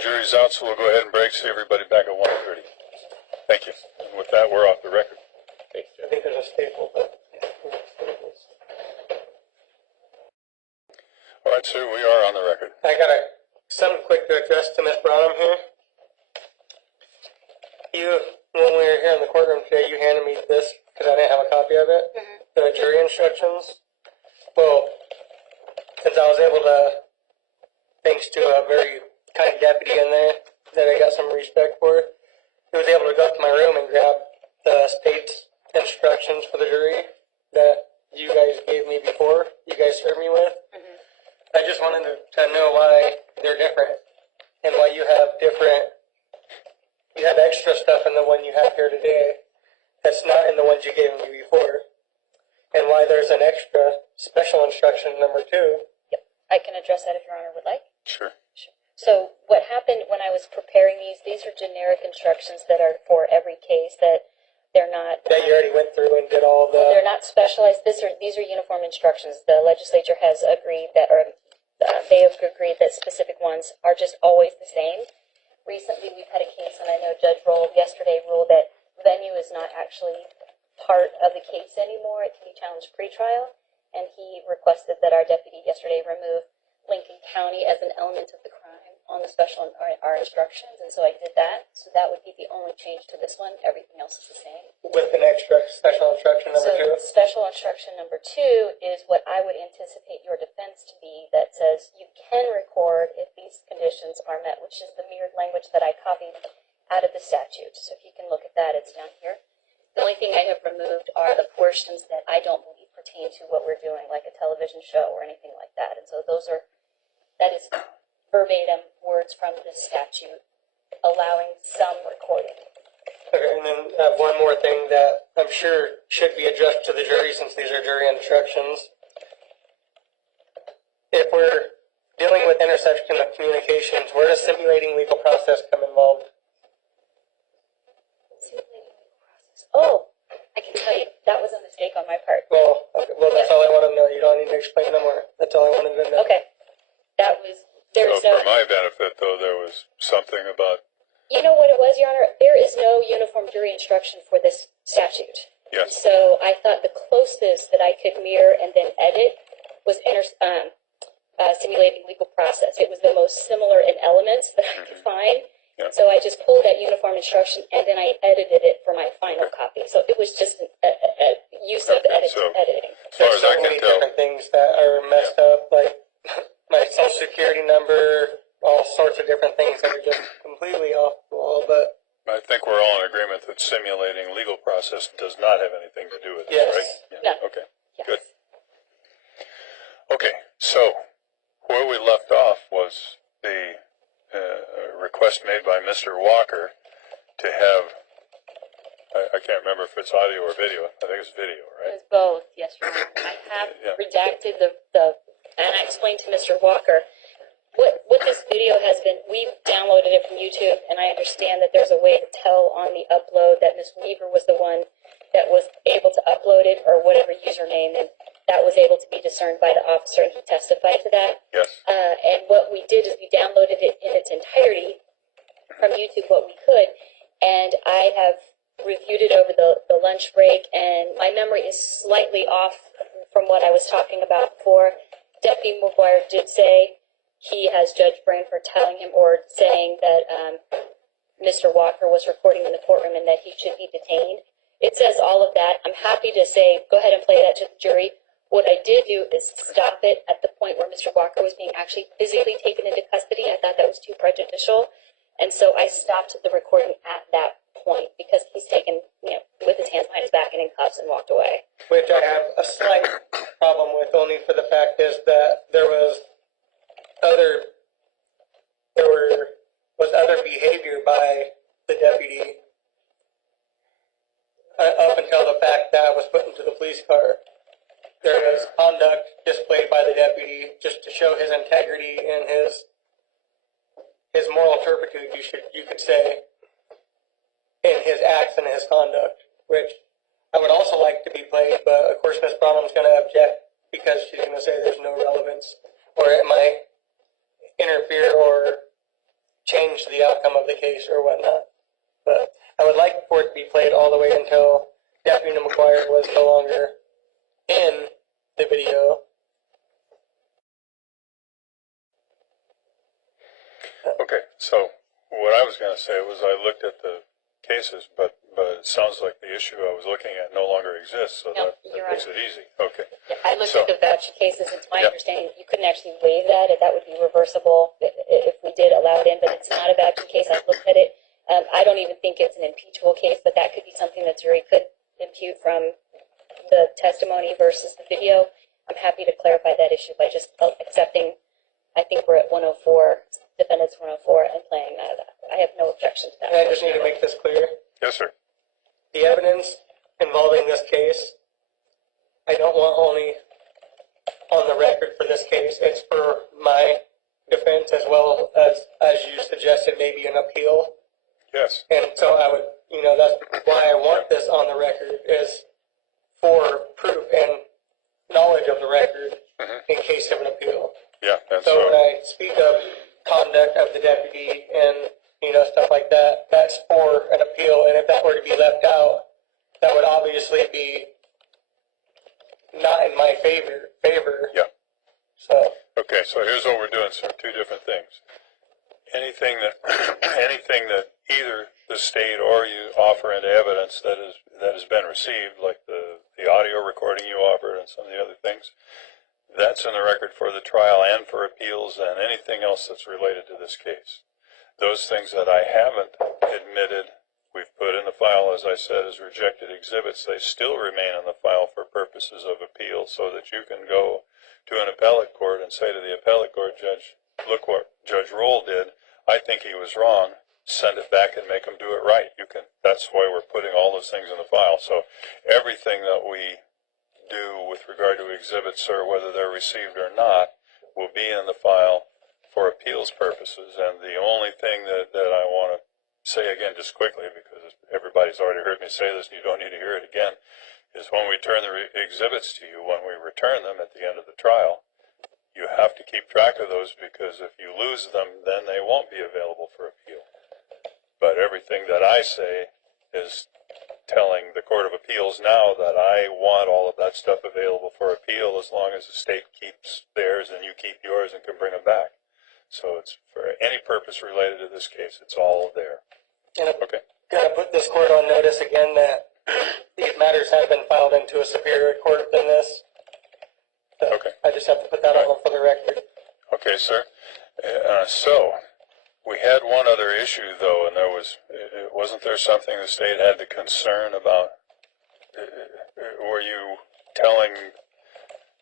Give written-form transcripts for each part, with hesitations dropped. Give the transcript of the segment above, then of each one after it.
Jury's out, so we'll go ahead and break. See everybody back at 1:30. Thank you. And with that, we're off the record. I think there's a staple, but All right, sir, we are on the record. I got something quick to address to Ms. Brownham here. When we were here in the courtroom today, you handed me this because I didn't have a copy of it. The jury instructions. Well, since I was able to, thanks to a very kind deputy in there that I got some respect for, he was able to go up to my room and grab the state's instructions for the jury that you guys gave me before, you guys served me with. I just wanted to know why they're different and why you have extra stuff in the one you have here today that's not in the ones you gave me before, and why there's an extra special instruction number 2. Yep, I can address that if Your Honor would like. Sure. So what happened when I was preparing these are generic instructions that are for every case, that they're not... That you already went through and did all the... They're not specialized. These are uniform instructions. The legislature has agreed that, or they have agreed that specific ones are just always the same. Recently, we've had a case, and I know Judge Roll yesterday ruled that venue is not actually part of the case anymore. It can be challenged pretrial, and he requested that our deputy yesterday remove Lincoln County as an element of the crime on the special our instructions, and so I did that. So that would be the only change to this one. Everything else is the same. With an extra special instruction number 2? Special instruction number 2 is what I would anticipate your defense to be, that says you can record if these conditions are met, which is the mirrored language that I copied out of the statute. So if you can look at that, it's down here. The only thing I have removed are the portions that I don't believe pertain to what we're doing, like a television show or anything like that. And so that is verbatim words from the statute allowing some recording. Okay, and then one more thing that I'm sure should be addressed to the jury, since these are jury instructions. If we're dealing with intersection of communications, where does simulating legal process come involved? Simulating legal process. Oh, I can tell you, that was a mistake on my part. Well, okay, that's all I want to know. You don't need to explain them more. That's all I wanted to know. Okay. That was, there's So no... for my benefit, though, there was something about... You know what it was, Your Honor? There is no uniform jury instruction for this statute. Yes. So I thought the closest that I could mirror and then edit was simulating legal process. It was the most similar in elements that I could find. Yeah. So I just pulled that uniform instruction and then I edited it for my final copy. So it was just a use of editing. As far There's as I so can many tell... different things that are messed up, like my social security number, all sorts of different things that are just completely off the wall, but... I think we're all in agreement that simulating legal process does not have anything to do with this, Yes. right? No. Okay, Yes. good. Okay, so where we left off was the request made by Mr. Walker to have, I can't remember if it's audio or video. I think it's video, It right? was both, yes, Your Honor. I have Yeah. redacted and I explained to Mr. Walker what this video has been. We've downloaded it from YouTube, and I understand that there's a way to tell on the upload that Ms. Weaver was the one that was able to upload it, or whatever username, and that was able to be discerned by the officer, and he testified to that. Yes. And what we did is we downloaded it in its entirety from YouTube, what we could, and I have reviewed it over the lunch break, and my memory is slightly off from what I was talking about before. Deputy McGuire did say he has Judge Branford telling him or saying that Mr. Walker was recording in the courtroom and that he should be detained. It says all of that. I'm happy to say, go ahead and play that to the jury. What I did do is stop it at the point where Mr. Walker was being actually physically taken into custody. I thought that was too prejudicial. And so I stopped the recording at that point because he's taken, with his hands behind his back and in cuffs and walked away. Which I have a slight problem with, only for the fact is that there was other behavior by the deputy up until the fact that I was put into the police car. There was conduct displayed by the deputy just to show his integrity and his moral turpitude, you could say, in his acts and his conduct, which I would also like to be played, but of course Ms. Bonham's going to object because she's going to say there's no relevance, or it might interfere or change the outcome of the case or whatnot. But I would like for it to be played all the way until Deputy McGuire was no longer in the video. Okay, so what I was going to say was I looked at the cases, but it sounds like the issue I was looking at no longer exists, so No, that you're makes right. it easy. Okay. Yeah, I looked So- at the voucher cases. It's my Yep. understanding you couldn't actually waive that. That would be reversible if we did allow it in, but it's not a voucher case. I looked at it. I don't even think it's an impeachable case, but that could be something that jury could impute from the testimony versus the video. I'm happy to clarify that issue by just accepting, I think we're at 104, defendants 104, and playing that. I have no objection to that. And I just need to make this clear. Yes, sir. The evidence involving this case, I don't want only on the record for this case. It's for my defense as well as you suggested, maybe an appeal. Yes. And so I would, that's why I want this on the record, is for proof and knowledge of the record in case of an appeal. Yeah, and So when so, I speak of conduct of the deputy and, stuff like that, that's for an appeal. And if that were to be left out, that would obviously be not in my favor. yeah. So, Okay, so here's what we're doing, sir. Two different things. Anything that, anything that either the state or you offer into evidence that has been received, like the audio recording you offered and some of the other things, that's in the record for the trial and for appeals and anything else that's related to this case. Those things that I haven't admitted, we've put in the file, as I said, as rejected exhibits. They still remain in the file for purposes of appeal so that you can go to an appellate court and say to the appellate court judge, look what Judge Roll did. I think he was wrong. Send it back and make him do it right. That's why we're putting all those things in the file. So everything that we do with regard to exhibits, or whether they're received or not, will be in the file for appeals purposes. And the only thing that I want to say again, just quickly, because everybody's already heard me say this and you don't need to hear it again, is when we turn the exhibits to you, when we return them at the end of the trial, you have to keep track of those, because if you lose them, then they won't be available for appeal. But everything that I say is telling the Court of Appeals now that I want all of that stuff available for appeal, as long as the state keeps theirs and you keep yours and can bring them back. So it's for any purpose related to this case, it's all there. and I'm Okay. going to put this court on notice again that these matters have been filed into a superior court than this. So Okay. I just have to put that on for the record. Okay, sir. So we had one other issue, though, and wasn't there something the state had the concern about? Were you telling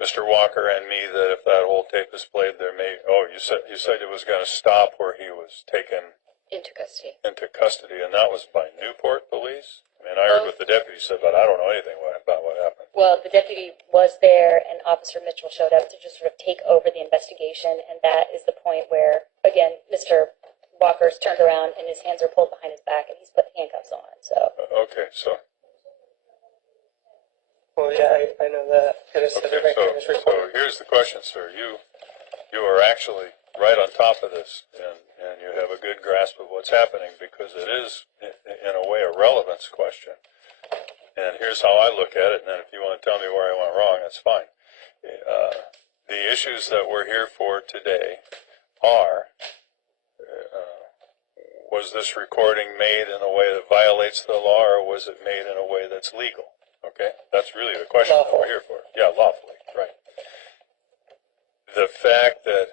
Mr. Walker and me that if that whole tape is played, you said it was going to stop where he was taken Into custody. into custody, and that was by Newport Police? I mean, I heard what the deputy said, but I don't know anything about what happened. Well, the deputy was there, and Officer Mitchell showed up to just sort of take over the investigation, and that is the point where, again, Mr. Walker's turned around and his hands are pulled behind his back, and he's put handcuffs on. So, Okay, so Well, yeah, I know that. It says it right here in this so report. here's the question, sir. You are actually right on top of this, and you have a good grasp of what's happening, because it is, in a way, a relevance question. And here's how I look at it, and then if you want to tell me where I went wrong, that's fine. The issues that we're here for today are, was this recording made in a way that violates the law, or was it made in a way that's legal? Okay, that's really the question that we're here for. Yeah, lawfully, right. The fact that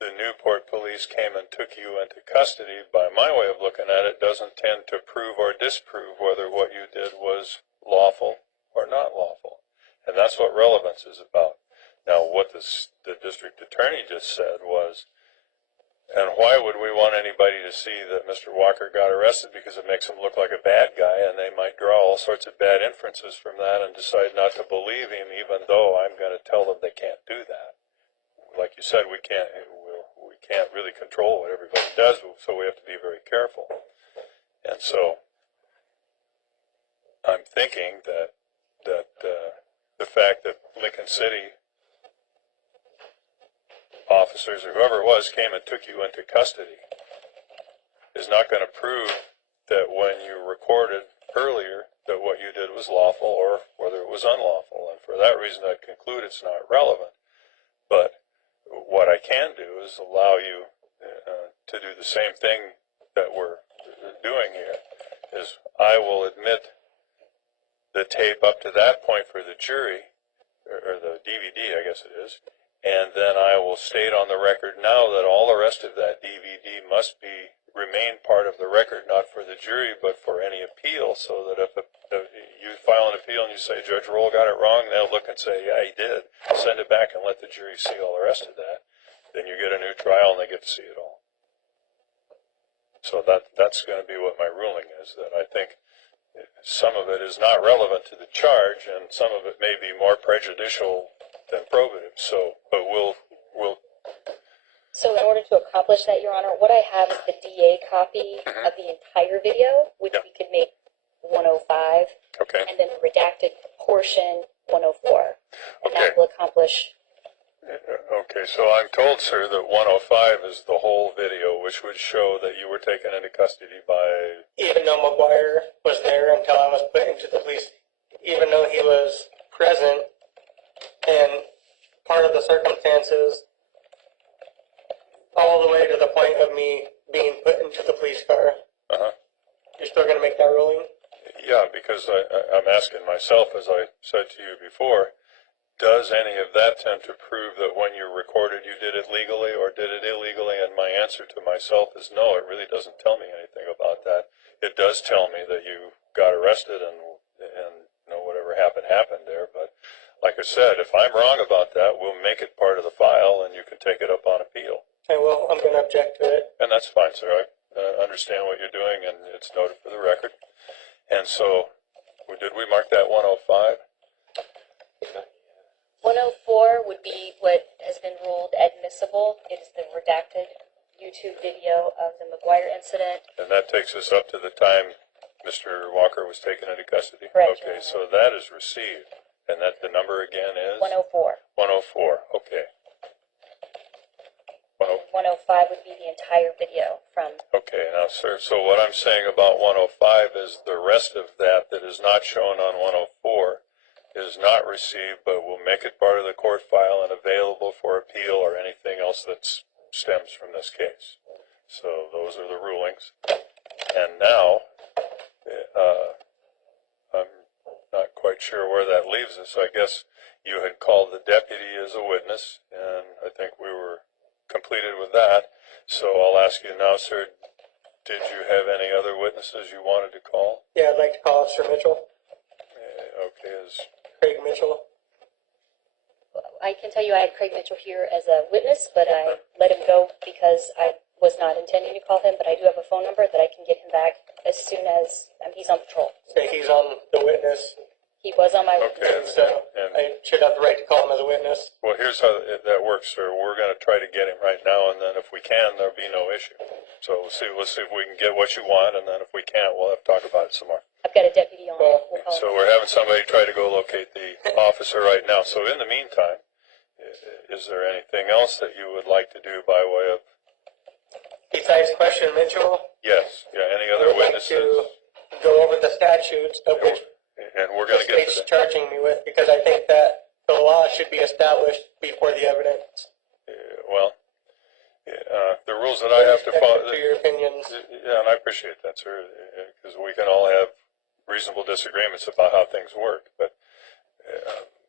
the Newport police came and took you into custody, by my way of looking at it, doesn't tend to prove or disprove whether what you did was lawful or not lawful. And that's what relevance is about. Now, what the district attorney just said was, and why would we want anybody to see that Mr. Walker got arrested? Because it makes him look like a bad guy, and they might draw all sorts of bad inferences from that and decide not to believe him, even though I'm going to tell them they can't do that. Like you said, we can't really control what everybody does, so we have to be very careful. And so I'm thinking that the fact that Lincoln City officers or whoever it was came and took you into custody is not going to prove that when you recorded earlier that what you did was lawful or whether it was unlawful. And for that reason, I'd conclude it's not relevant. But what I can do is allow you to do the same thing that we're doing here, is I will admit the tape up to that point for the jury, or the DVD, I guess it is, and then I will state on the record now that all the rest of that DVD must remain part of the record, not for the jury, but for any appeal, so that if you file an appeal and you say, Judge Roll got it wrong, they'll look and say, yeah, he did. Send it back and let the jury see all the rest of that. Then you get a new trial and they get to see it all. So that's going to be what my ruling is, that I think some of it is not relevant to the charge, and some of it may be more prejudicial than probative. So, but we'll. So in order to accomplish that, Your Honor, what I have is the DA copy of the entire video, which we could make 105, Okay. and then the redacted portion 104, and Okay. that will accomplish. Okay, so I'm told, sir, that 105 is the whole video, which would show that you were taken into custody by. Even though McGuire was there until I was put into the police, even though he was present, and part of the circumstances, all the way to the point of me being put into the police car. You're still going to make that ruling? Yeah, because I'm asking myself, as I said to you before, does any of that tend to prove that when you recorded you did it legally or did it illegally? And my answer to myself is no, it really doesn't tell me anything about that. It does tell me that you got arrested and whatever happened there. But like I said, if I'm wrong about that, we'll make it part of the file and you can take it up on appeal. I will. I'm going to object to it. And that's fine, sir. I understand what you're doing, and it's noted for the record. And so, did we mark that 105? 104 would be what has been ruled admissible. It is the redacted YouTube video of the McGuire incident. And that takes us up to the time Mr. Walker was taken into custody? Correct. Okay, so that is received. And that the number again is? 104. 104, okay. 105 would be the entire video from. Okay, now, sir, so what I'm saying about 105 is the rest of that is not shown on 104 is not received, but will make it part of the court file and available for appeal or anything else that stems from this case. So those are the rulings. And now, I'm not quite sure where that leaves us. I guess you had called the deputy as a witness, and I think we were completed with that. So I'll ask you now, sir, did you have any other witnesses you wanted to call? Yeah, I'd like to call Officer Mitchell. Okay, Craig Mitchell. I can tell you I had Craig Mitchell here as a witness, but I let him go because I was not intending to call him, but I do have a phone number that I can get him back as soon as he's on patrol. So he's on the witness. He was on my Okay. So I should have the right to call him as a witness. Well, here's how that works, sir. We're going to try to get him right now, and then if we can, there'll be no issue. So let's see if we can get what you want, and then if we can't, we'll have to talk about it some more. I've got a deputy on. Well, We'll call So him. we're having somebody try to go locate the officer right now. So in the meantime, is there anything else that you would like to do by way of? Besides question Mitchell, Yes, yeah, any I other would like witnesses? to go over the statutes of which And we're the going to get state's to that. charging me with, because I think that the law should be established before the evidence. The rules that I have to follow. To your opinions. Yeah, and I appreciate that, sir, because we can all have reasonable disagreements about how things work. But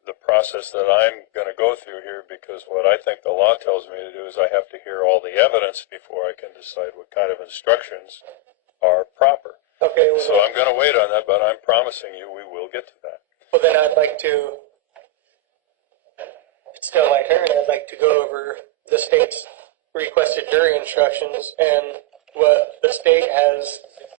the process that I'm going to go through here, because what I think the law tells me to do is I have to hear all the evidence before I can decide what kind of instructions are proper. Okay, well, So I'm going to wait on that, but I'm promising you we will get to that. well then I'd like to, if it's still my turn, I'd like to go over the state's requested jury instructions and what the state has